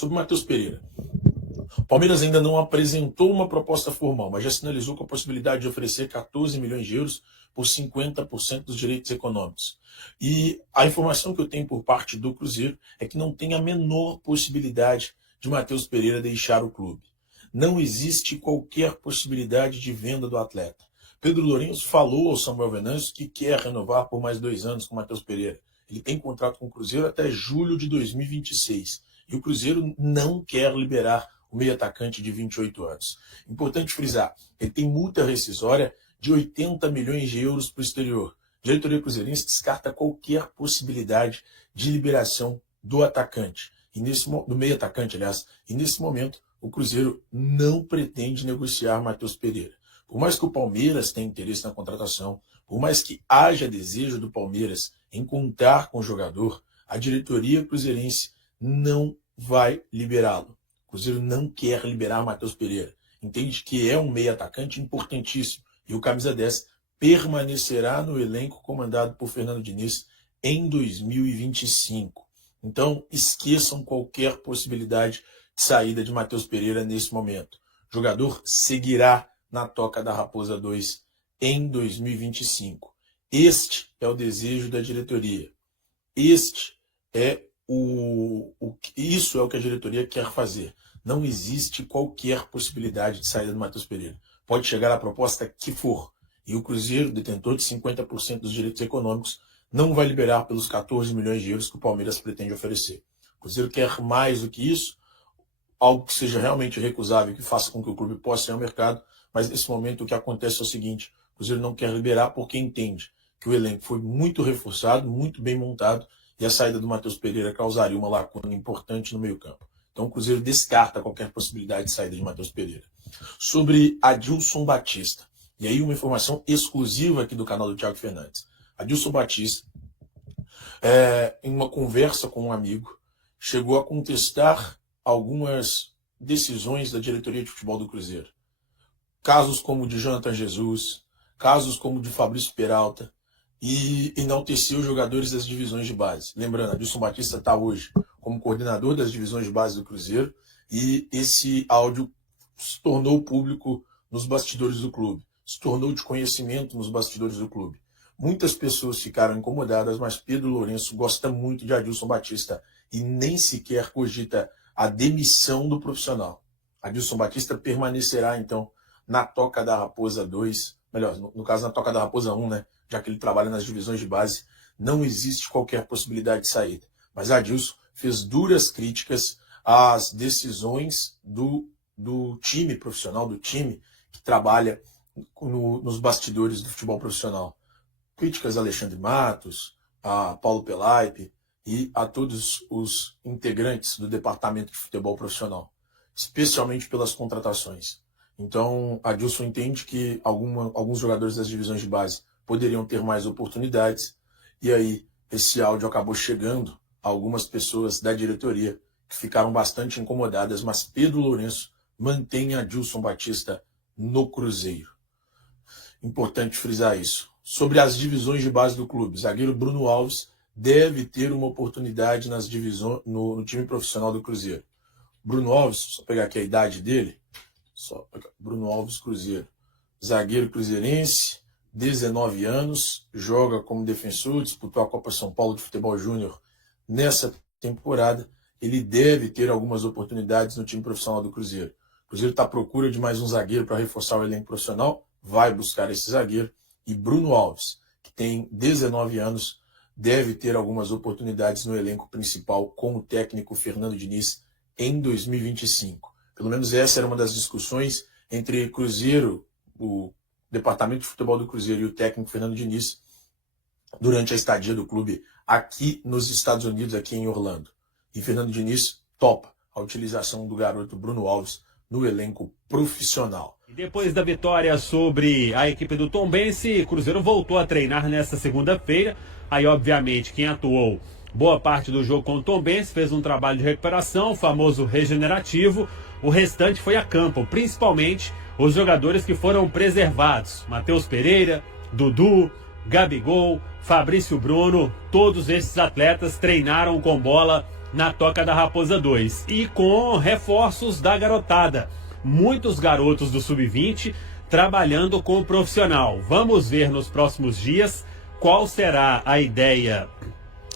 Sobre o Matheus Pereira. O Palmeiras ainda não apresentou uma proposta formal, mas já sinalizou com a possibilidade de oferecer 14 milhões de euros por 50% dos direitos econômicos. E a informação que eu tenho por parte do Cruzeiro é que não tem a menor possibilidade de Matheus Pereira deixar o clube. Não existe qualquer possibilidade de venda do atleta. Pedro Lourenço falou ao Samuel Venâncio que quer renovar por mais 2 anos com o Matheus Pereira. Ele tem contrato com o Cruzeiro até julho de 2026. E o Cruzeiro não quer liberar o meio atacante de 28 anos. Importante frisar, ele tem multa rescisória de 80 milhões de euros para o exterior. A diretoria cruzeirense descarta qualquer possibilidade de liberação do atacante. Do meio atacante, aliás. E nesse momento, o Cruzeiro não pretende negociar Matheus Pereira. Por mais que o Palmeiras tenha interesse na contratação, por mais que haja desejo do Palmeiras em contar com o jogador, a diretoria cruzeirense não vai liberá-lo. O Cruzeiro não quer liberar Matheus Pereira. Entende que é um meio atacante importantíssimo. E o camisa 10 permanecerá no elenco comandado por Fernando Diniz em 2025. Então, esqueçam qualquer possibilidade de saída de Matheus Pereira nesse momento. O jogador seguirá na Toca da Raposa 2 em 2025. Este é o desejo da diretoria. Isso é o que a diretoria quer fazer. Não existe qualquer possibilidade de saída do Matheus Pereira. Pode chegar a proposta que for. E o Cruzeiro, detentor de 50% dos direitos econômicos, não vai liberar pelos 14 milhões de euros que o Palmeiras pretende oferecer. O Cruzeiro quer mais do que isso, algo que seja realmente recusável, que faça com que o clube possa ir ao mercado, mas nesse momento o que acontece é o seguinte: o Cruzeiro não quer liberar porque entende que o elenco foi muito reforçado, muito bem montado, e a saída do Matheus Pereira causaria uma lacuna importante no meio-campo. Então o Cruzeiro descarta qualquer possibilidade de saída de Matheus Pereira. Sobre Adilson Batista, e aí uma informação exclusiva aqui do canal do Thiago Fernandes. Adilson Batista, em uma conversa com um amigo, chegou a contestar algumas decisões da diretoria de futebol do Cruzeiro. Casos como o de Jonathan Jesus, casos como o de Fabrício Peralta, e enalteceu os jogadores das divisões de base. Lembrando, Adilson Batista está hoje como coordenador das divisões de base do Cruzeiro, e esse áudio se tornou público nos bastidores do clube, se tornou de conhecimento nos bastidores do clube. Muitas pessoas ficaram incomodadas, mas Pedro Lourenço gosta muito de Adilson Batista e nem sequer cogita a demissão do profissional. Adilson Batista permanecerá, então, na Toca da Raposa 2, melhor, no caso, na Toca da Raposa 1, né? Já que ele trabalha nas divisões de base, não existe qualquer possibilidade de saída. Mas Adilson fez duras críticas às decisões do time profissional, do time que trabalha nos bastidores do futebol profissional. Críticas a Alexandre Matos, a Paulo Pelaipe e a todos os integrantes do departamento de futebol profissional, especialmente pelas contratações. Então, Adilson entende que alguns jogadores das divisões de base poderiam ter mais oportunidades, e aí esse áudio acabou chegando a algumas pessoas da diretoria que ficaram bastante incomodadas, mas Pedro Lourenço mantém Adilson Batista no Cruzeiro. Importante frisar isso. Sobre as divisões de base do clube, zagueiro Bruno Alves deve ter uma oportunidade nas divisões, no time profissional do Cruzeiro. Bruno Alves, só pegar aqui a idade dele, Bruno Alves Cruzeiro, zagueiro cruzeirense, 19 anos, joga como defensor, disputou a Copa São Paulo de Futebol Júnior nessa temporada. Ele deve ter algumas oportunidades no time profissional do Cruzeiro. O Cruzeiro está à procura de mais um zagueiro para reforçar o elenco profissional, vai buscar esse zagueiro. E Bruno Alves, que tem 19 anos, deve ter algumas oportunidades no elenco principal com o técnico Fernando Diniz em 2025. Pelo menos essa era uma das discussões entre Cruzeiro, o departamento de futebol do Cruzeiro e o técnico Fernando Diniz durante a estadia do clube aqui nos Estados Unidos, aqui em Orlando. E Fernando Diniz topa a utilização do garoto Bruno Alves no elenco profissional. E depois da vitória sobre a equipe do Tombense, o Cruzeiro voltou a treinar nesta segunda-feira. Aí, obviamente, quem atuou boa parte do jogo com o Tombense fez um trabalho de recuperação, o famoso regenerativo. O restante foi a campo, principalmente os jogadores que foram preservados. Matheus Pereira, Dudu, Gabigol, Fabrício Bruno, todos esses atletas treinaram com bola na Toca da Raposa 2 e com reforços da garotada. Muitos garotos do Sub-20 trabalhando com o profissional. Vamos ver nos próximos dias qual será a ideia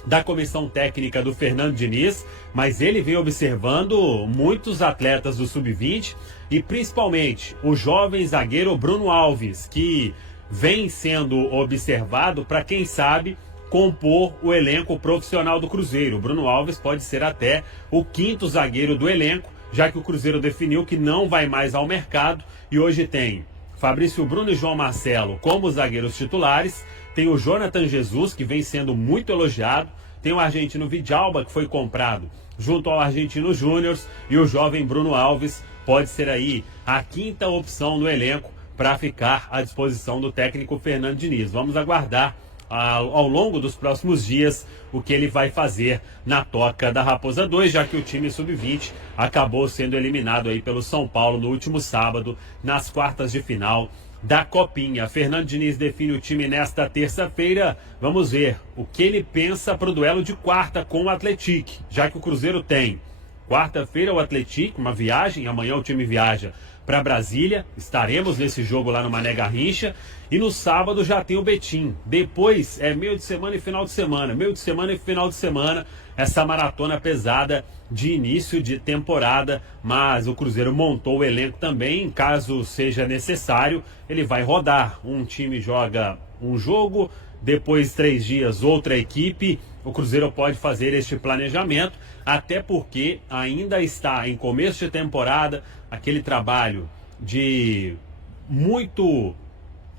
da comissão técnica do Fernando Diniz, mas ele vem observando muitos atletas do Sub-20 e principalmente o jovem zagueiro Bruno Alves, que vem sendo observado para, quem sabe, compor o elenco profissional do Cruzeiro. O Bruno Alves pode ser até o 5º zagueiro do elenco, já que o Cruzeiro definiu que não vai mais ao mercado e hoje tem Fabrício Bruno e João Marcelo como zagueiros titulares, tem o Jonathan Jesus, que vem sendo muito elogiado, tem o argentino Vidalba, que foi comprado junto ao Argentino Júnior, e o jovem Bruno Alves pode ser aí a 5ª opção no elenco para ficar à disposição do técnico Fernando Diniz. Vamos aguardar ao longo dos próximos dias o que ele vai fazer na Toca da Raposa 2, já que o time Sub-20 acabou sendo eliminado aí pelo São Paulo no último sábado, nas quartas de final da Copinha. Fernando Diniz define o time nesta terça-feira. Vamos ver o que ele pensa para o duelo de quarta com o Atlético, já que o Cruzeiro tem quarta-feira o Atlético, uma viagem, amanhã o time viaja para Brasília, estaremos nesse jogo lá no Mané Garrincha, e no sábado já tem o Betim. Depois é meio de semana e final de semana, meio de semana e final de semana, essa maratona pesada de início de temporada, mas o Cruzeiro montou o elenco também, caso seja necessário, ele vai rodar. Um time joga um jogo, depois 3 dias outra equipe. O Cruzeiro pode fazer este planejamento, até porque ainda está em começo de temporada, aquele trabalho de muito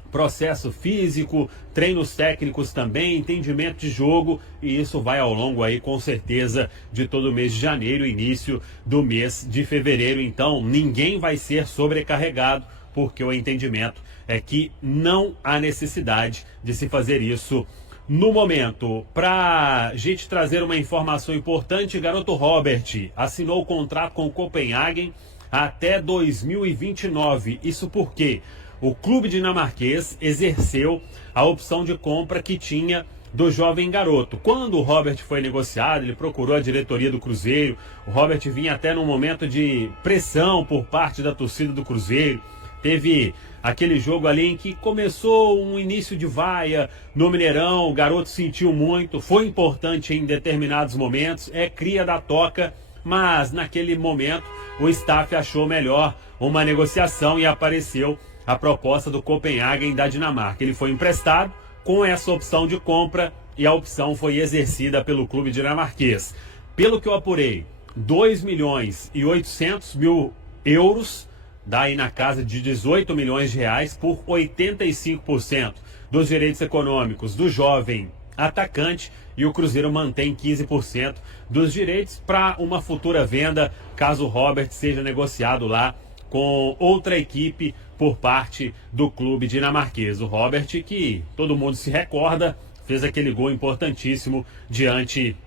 processo físico, treinos técnicos também, entendimento de jogo, e isso vai ao longo aí com certeza de todo o mês de janeiro, início do mês de fevereiro. Então ninguém vai ser sobrecarregado, porque o entendimento é que não há necessidade de se fazer isso no momento. Para gente trazer uma informação importante, garoto Robert assinou o contrato com o Copenhagen até 2029. Isso porque o clube dinamarquês exerceu a opção de compra que tinha do jovem garoto. Quando o Robert foi negociado, ele procurou a diretoria do Cruzeiro. O Robert vinha até num momento de pressão por parte da torcida do Cruzeiro. Teve aquele jogo ali em que começou um início de vaia no Mineirão, o garoto sentiu muito, foi importante em determinados momentos, é cria da Toca, mas naquele momento o staff achou melhor uma negociação e apareceu a proposta do Copenhagen da Dinamarca. Ele foi emprestado com essa opção de compra e a opção foi exercida pelo clube dinamarquês. Pelo que eu apurei, 2.800.000 euros, dá aí na casa de 18 milhões de reais por 85% dos direitos econômicos do jovem atacante, e o Cruzeiro mantém 15% dos direitos para uma futura venda, caso o Robert seja negociado lá com outra equipe por parte do clube dinamarquês. O Robert, que todo mundo se recorda, fez aquele gol importantíssimo diante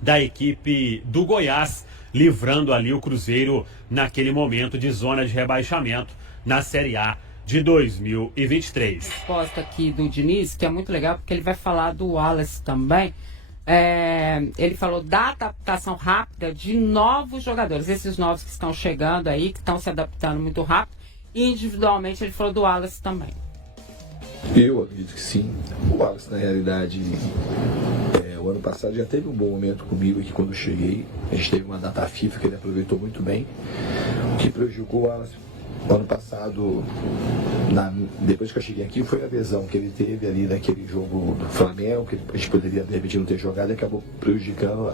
da equipe do Goiás, livrando ali o Cruzeiro naquele momento de zona de rebaixamento na Série A de 2023. Resposta aqui do Diniz, que é muito legal, porque ele vai falar do Wallace também. Ele falou da adaptação rápida de novos jogadores, esses novos que estão chegando aí, que estão se adaptando muito rápido, e individualmente ele falou do Wallace também. Eu acredito que sim. O Wallace, na realidade, o ano passado já teve um bom momento comigo aqui quando eu cheguei. A gente teve uma data FIFA que ele aproveitou muito bem. O que prejudicou o Wallace o ano passado, depois que eu cheguei aqui, foi a lesão que ele teve ali naquele jogo do Flamengo, que a gente poderia de repente não ter jogado, e acabou prejudicando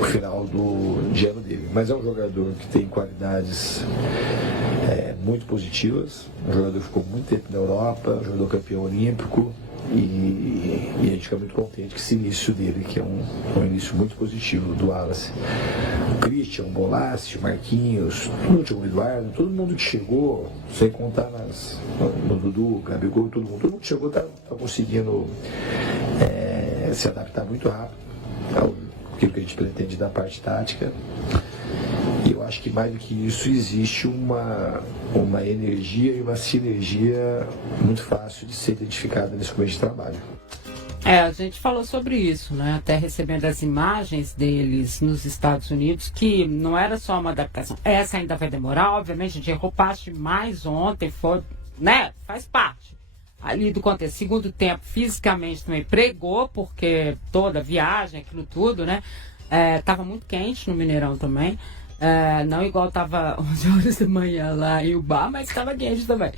o final de ano dele. Mas é um jogador que tem qualidades muito positivas, um jogador que ficou muito tempo na Europa, um jogador campeão olímpico, e a gente fica muito contente com esse início dele, que é um início muito positivo do Wallace. O Christian, o Bolassi, o Marquinhos, o Eduardo, todo mundo que chegou, sem contar no Dudu, o Gabigol, todo mundo que chegou tá conseguindo se adaptar muito rápido ao que a gente pretende da parte tática. E eu acho que mais do que isso existe uma energia e uma sinergia muito fácil de ser identificada nesse começo de trabalho. A gente falou sobre isso, né? Até recebendo as imagens deles nos Estados Unidos, que não era só uma adaptação. Essa ainda vai demorar, obviamente, a gente errou parte mais ontem, foi, né? Faz parte ali do contexto. Segundo tempo, fisicamente também pregou, porque toda a viagem, aquilo tudo, né? Tava muito quente no Mineirão também. Não igual estava 11 horas da manhã lá em Ubá, mas estava quente também.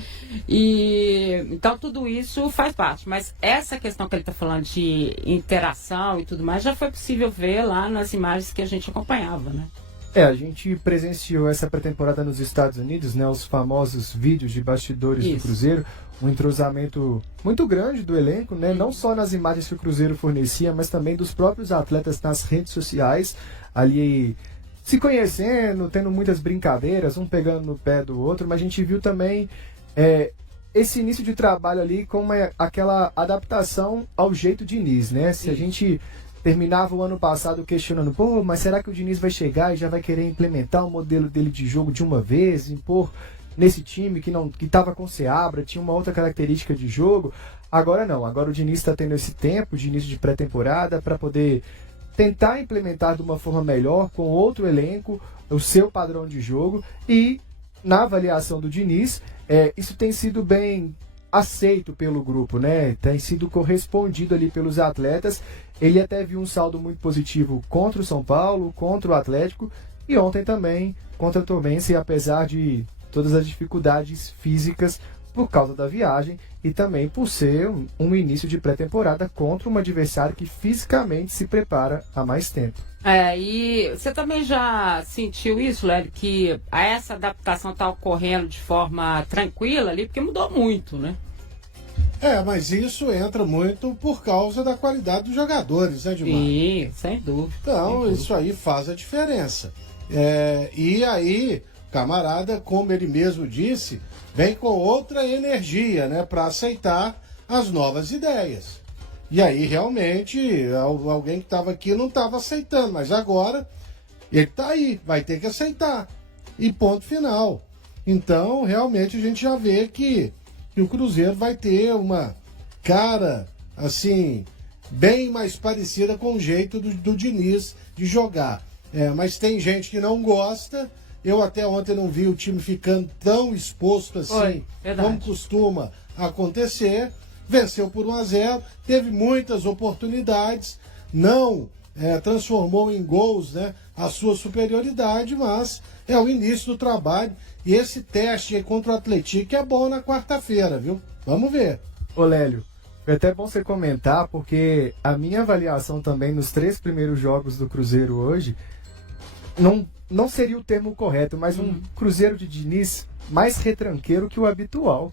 Então tudo isso faz parte. Mas essa questão que ele está falando de interação e tudo mais, já foi possível ver lá nas imagens que a gente acompanhava, né? A gente presenciou essa pré-temporada nos Estados Unidos, né? Os famosos vídeos de bastidores do Cruzeiro. Um entrosamento muito grande do elenco, né? Não só nas imagens que o Cruzeiro fornecia, mas também dos próprios atletas nas redes sociais. Ali se conhecendo, tendo muitas brincadeiras, um pegando no pé do outro, mas a gente viu também esse início de trabalho ali com aquela adaptação ao jeito Diniz, né? Se a gente terminava o ano passado questionando, mas será que o Diniz vai chegar e já vai querer implementar o modelo dele de jogo de uma vez, impor nesse time que estava com Seabra, tinha uma outra característica de jogo? Agora não, agora o Diniz está tendo esse tempo de início de pré-temporada para poder tentar implementar de uma forma melhor, com outro elenco, o seu padrão de jogo, e na avaliação do Diniz, isso tem sido bem aceito pelo grupo, né? Tem sido correspondido ali pelos atletas. Ele até viu um saldo muito positivo contra o São Paulo, contra o Atlético, e ontem também contra o Tombense, apesar de todas as dificuldades físicas por causa da viagem e também por ser um início de pré-temporada contra um adversário que fisicamente se prepara há mais tempo. E você também já sentiu isso, Lélio, que essa adaptação está ocorrendo de forma tranquila ali, porque mudou muito, né? Mas isso entra muito por causa da qualidade dos jogadores, né, Dimar? Sim, sem dúvida. Então, isso aí faz a diferença. E aí, camarada, como ele mesmo disse, vem com outra energia, né, para aceitar as novas ideias. E aí, realmente, alguém que estava aqui não estava aceitando, mas agora ele está aí, vai ter que aceitar. E ponto final. Então, realmente, a gente já vê que o Cruzeiro vai ter uma cara, assim, bem mais parecida com o jeito do Diniz de jogar. Mas tem gente que não gosta. Eu até ontem não vi o time ficando tão exposto assim, como costuma acontecer. Venceu por 1-0, teve muitas oportunidades, não transformou em gols, né, a sua superioridade, mas é o início do trabalho. E esse teste aí contra o Atlético é bom na quarta-feira, viu? Vamos ver. Ô Lélio, é até bom você comentar, porque a minha avaliação também nos 3 primeiros jogos do Cruzeiro hoje não seria o termo correto, mas um Cruzeiro de Diniz mais retranqueiro que o habitual.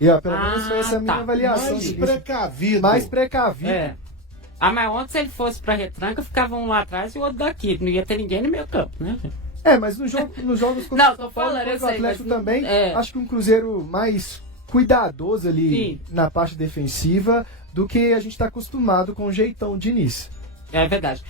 E pelo menos foi essa a minha avaliação. Mais precavido. Mais precavido. Mas ontem, se ele fosse pra retranca, ficava um lá atrás e o outro daqui. Não ia ter ninguém no meio campo, né? Mas nos jogos contra o São Paulo e o Atlético também, acho que um Cruzeiro mais cuidadoso ali na parte defensiva do que a gente está acostumado com o jeitão de Diniz. É verdade.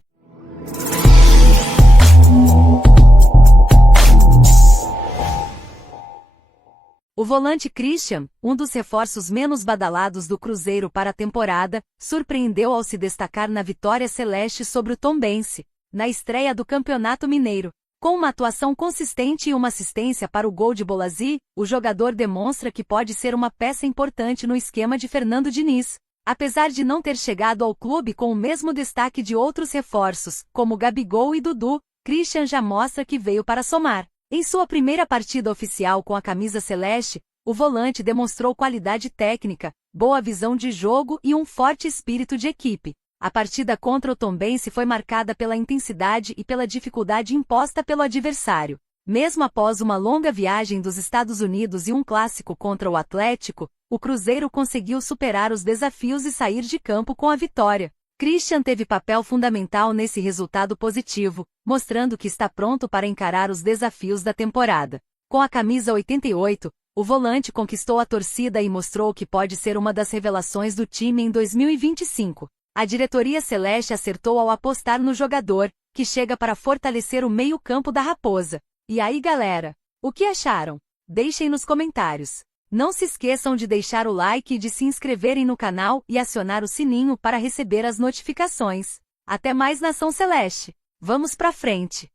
O volante Christian, um dos reforços menos badalados do Cruzeiro para a temporada, surpreendeu ao se destacar na vitória celeste sobre o Tombense, na estreia do Campeonato Mineiro. Com uma atuação consistente e uma assistência para o gol de Bolazzi, o jogador demonstra que pode ser uma peça importante no esquema de Fernando Diniz. Apesar de não ter chegado ao clube com o mesmo destaque de outros reforços, como Gabigol e Dudu, Christian já mostra que veio para somar. Em sua primeira partida oficial com a camisa celeste, o volante demonstrou qualidade técnica, boa visão de jogo e um forte espírito de equipe. A partida contra o Tombense foi marcada pela intensidade e pela dificuldade imposta pelo adversário. Mesmo após uma longa viagem dos Estados Unidos e um clássico contra o Atlético, o Cruzeiro conseguiu superar os desafios e sair de campo com a vitória. Christian teve papel fundamental nesse resultado positivo, mostrando que está pronto para encarar os desafios da temporada. Com a camisa 88, o volante conquistou a torcida e mostrou que pode ser uma das revelações do time em 2025. A diretoria celeste acertou ao apostar no jogador, que chega para fortalecer o meio-campo da Raposa. E aí, galera, o que acharam? Deixem nos comentários. Não se esqueçam de deixar o like e de se inscreverem no canal e acionar o sininho para receber as notificações. Até mais, Nação Celeste! Vamos pra frente!